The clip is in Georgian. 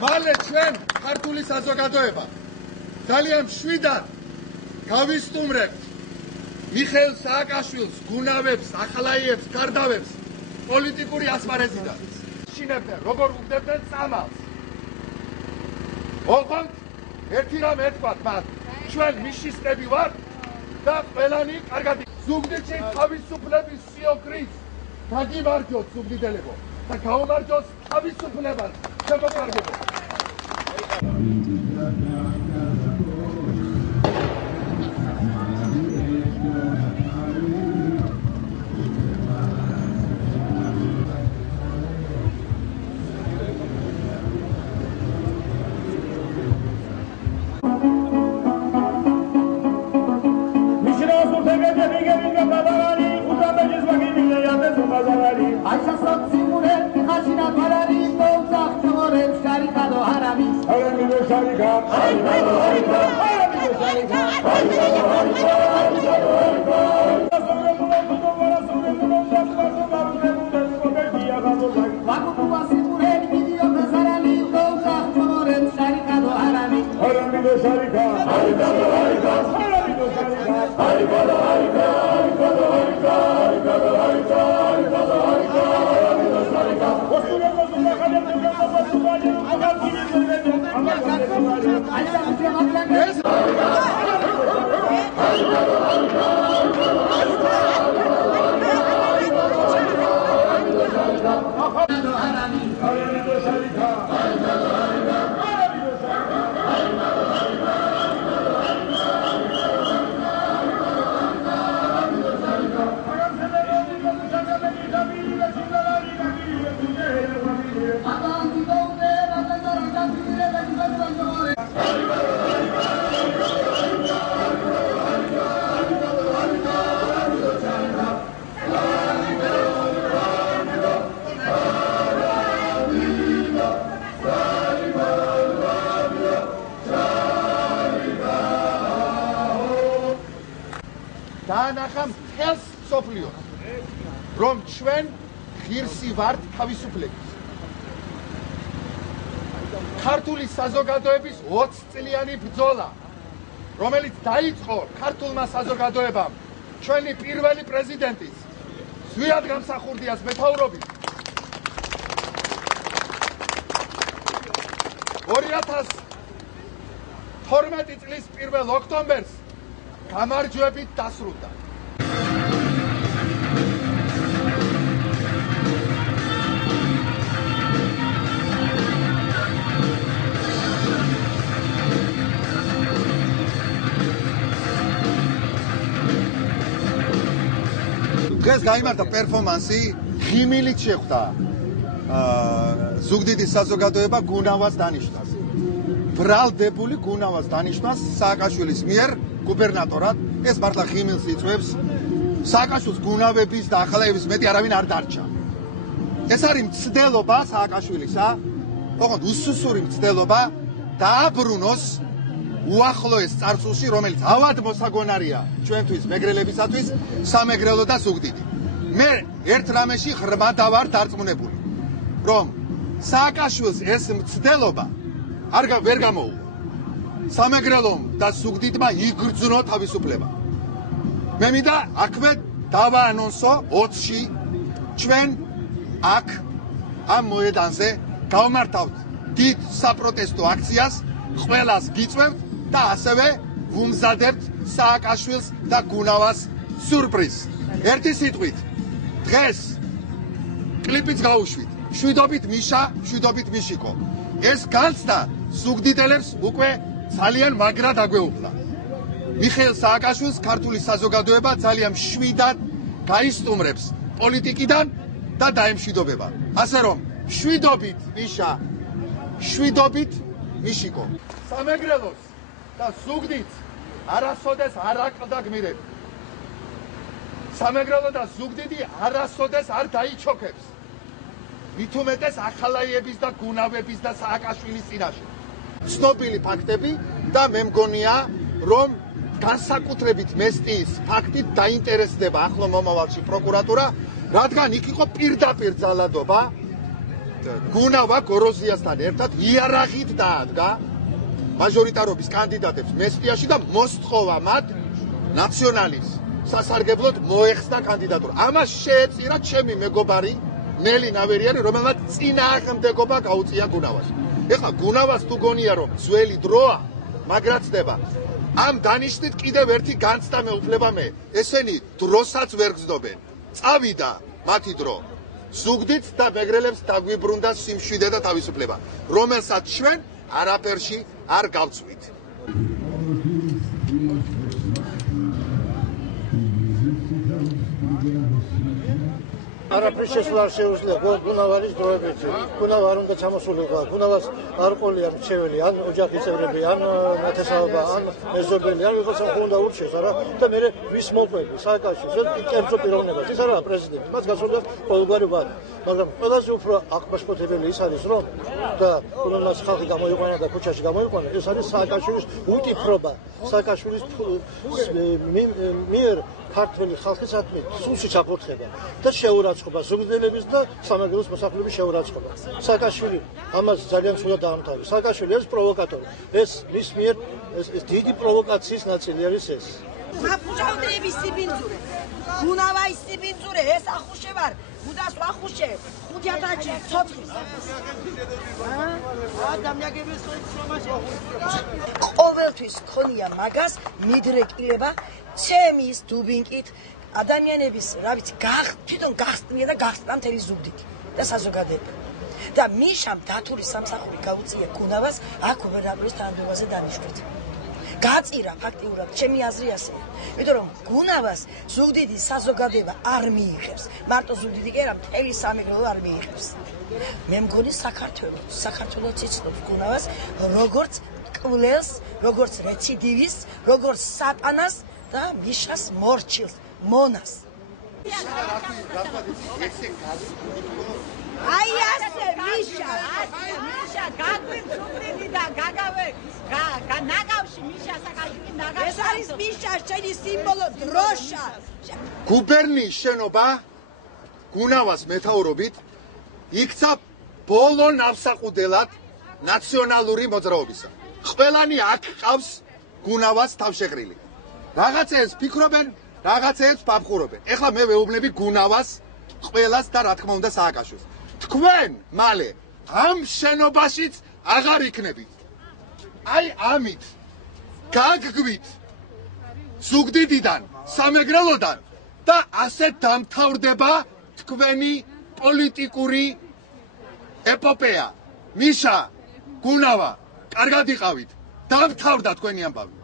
მალე ჩვენ ქართული საზოგადოება ძალიან მშვიდად გავისტუმრებთ მიხეილ სააკაშვილს, გუნავებს, ახალაიებს, გარდავებს პოლიტიკური ასპარეზიდან. შინებდნენ, როგორ უგდებდნენ წამალს. ოღონდ ერთი რამ ეთქვათ მათ, ჩვენ მიშისტები ვართ და ყველანი კარგად ზუგდიდში თავისუფლების სიოქრის გაგიმარჯოთ ზუგდიდელებო და გაუმარჯოს თავისუფლებას შემოყარგებო. დაანახა მთელს მსოფლიოს, რომ ჩვენ ღირსი ვართ თავისუფლების. ქართული საზოგადოების 20 წლიანი ბრძოლა, რომელიც დაიწყო ქართულმა საზოგადოებამ ჩვენი პირველი პრეზიდენტის ზვიად გამსახურდიას მეთაურობით 2012 წლის 1 ოქტომბერს გამარჯვებით დასრულდა. დღეს გაიმართა პერფორმანსი, ღიმილით შეხვდა ზუგდიდის საზოგადოება გუნავას დანიშნავს. ბრალდებული გუნავას დანიშნავს სააკაშვილის მიერ გუბერნატორად. ეს მართლა ღიმილს იწვევს. სააკაშვილის გუნავების და ახალაიების მეტი არავინ არ დარჩა. ეს არის მცდელობა სააკაშვილისა, ოღონდ უსუსური მცდელობა დააბრუნოს უახლოეს წარსულში, რომელიც ავად მოსაგონარია ჩვენთვის მეგრელებისათვის, სამეგრელო და ზუგდიდი. მე ერთ რამეში ღრმად ვარ დარწმუნებული, რომ სააკაშვილს ეს მცდელობა ვერ გამოუვა. სამეგრელომ და ზუგდიდმა იგრძნო თავისუფლება. მე მინდა აქვე დავაანონსო 20-ში ჩვენ აქ ამ მოედანზე გავმართავთ დიდ საპროტესტო აქციას, ყველას გიწვევთ და ასევე ვუმზადებთ სააკაშვილს და გუნავას სურპრიზს. ერთი სიტყვით, დღეს კლიპიც გავუშვით. შვიდობით მიშა, შვიდობით მიშიკო. ეს განცდა ზუგდიდელებს უკვე ძალიან მაგრად აგვეუბნა. მიხეილ სააკაშვილს ქართული საზოგადოება ძალიან მშვიდად გაისტუმრებს პოლიტიკიდან და დაემშვიდობება. ასე რომ, შვიდობით მიშა, შვიდობით მიშიკო. სამეგრელოს და ზუგდიდს არასოდეს არ აკლდა გმირები. სამეგრელო და ზუგდიდი არასოდეს არ დაიჩოქებს. მით უმეტეს ახალაიების და გუნავების და სააკაშვილის წინაშე. ცნობილი ფაქტები და მე მგონია, რომ განსაკუთრებით მესტიის ფაქტით დაინტერესდება ახლო მომავალში პროკურატურა, რადგან იქ იყო პირდაპირ ძალადობა გუნავა გოროზიასთან ერთად იარაღით დაადგა მაჟორიტარობის კანდიდატებს მესტიაში და მოსთხოვა მათ ნაციონალის სასარგებლოდ მოეხსნა კანდიდატურა. ამას შეეწირა ჩემი მეგობარი ნელი ნავერიანი, რომელმაც წინააღმდეგობა გაუწია გუნავას. ეხლა გუნავას თუ გონია რომ ძველი დროა, მაგრად ხდება. ამ დანიშნით კიდევ ერთი განცდა მეუფლება მე. ესენი დროსაც ვერ გზნობენ. წავიდა მათი დრო. ზუგდით და მეგრელებს დაგვიბრუნდა სიმშვიდე და თავისუფლება, რომელსაც ჩვენ არაფერში არ გავწვით. არაფრის შესვლა არ შეუძლია გუნავარის დროებით. გუნავა არ უნდა ჩამოსულიყო, გუნავას არ ყოლია მრჩეველი, ან ოჯახის წევრები, ან ნათესაობა, ან მეზობელი, ან ვიღაცა უნდა ურჩიოს, არა? და მე ვის მოყვები სააკაშვილს, კერძო პიროვნებას, ის არაა პრეზიდენტი, მას გასულია ყოველგვარი ვადა. მაგრამ ყველაზე უფრო აკმაშფოთებელი ის არის, რომ და რომელმაც ხალხი გამოიყვანა და ქუჩაში გამოიყვანა, ეს არის სააკაშვილის უტიფრობა, სააკაშვილის მიერ ქართველი ხალხისადმი სულში ჩაკურთხება და შეურაცხყოფა, ზუგდიდელების და სამეგრელოს მოსახლეობის შეურაცხყოფა. სააკაშვილი ამას ძალიან ცუდად დაამთავრა. სააკაშვილი არის პროვოკატორი. ეს მის მიერ ეს დიდი პროვოკაციის ნაწილი არის ეს. საფუძვლების სიბინძურე. გუნავაის სიბინძურე, ეს ახუშე ვარ. გუდას ვახუშე. ხუთიათაჯი ცოცხლის. ადამიანების შრომაში. ყოველთვის ქონია მაგას მიდრეკილება ჩემის დუბინკით ადამიანების, რა ვიცი, თვითონ გახსნია და გახსნა მთელი ზუგდიდი და საზოგადოება. და მიშამ დათური სამსახური გაუწია გუნავას აქ გუბერნატორის თანამდებობაზე დანიშნვით. გაწირა ფაქტიურად ჩემი აზრი ასეა. იმიტომ რომ გუნავას ზუგდიდის საზოგადოება არ მიიღებს. მარტო ზუგდიდი კი არა, მთელი სამეგრელო არ მიიღებს. მე მგონი საქართველოს იცნობს გუნავას როგორც კვლელს, როგორც რეციდივისტს, როგორც სატანას და მიშას მორჩილს, მონას. აი ასე მიშა გაგვიძუბრინი და გაგავე ნაგავში მიშა საკაშვილი ნაგავში. ეს არის მიშა შენი სიმბოლო დროშა. გუბერნიის შენობა გუნავას მეთაურობით იქცა ბოლო ნავსაყუდელად ნაციონალური მოძრაობისა. ყველანი აქ ყავს გუნავას თავშეყრილი. რაღაცეებს ფიქრობენ, რაღაცეებს ბაბხურობენ. ეხლა მე ვეუბნები გუნავას ყველას და რა თქმა უნდა სააკაშვილს. თქვენ მალე ამ შენობაშიც აღარ იქნებით. აი ამით გაგგვით ზუგდიდიდან, სამეგრელოდან და ასე დამთავრდება თქვენი პოლიტიკური ეპოპეა. მიშა, გუნავა, კარგად იყავით. დამთავრდა თქვენი ამბავი.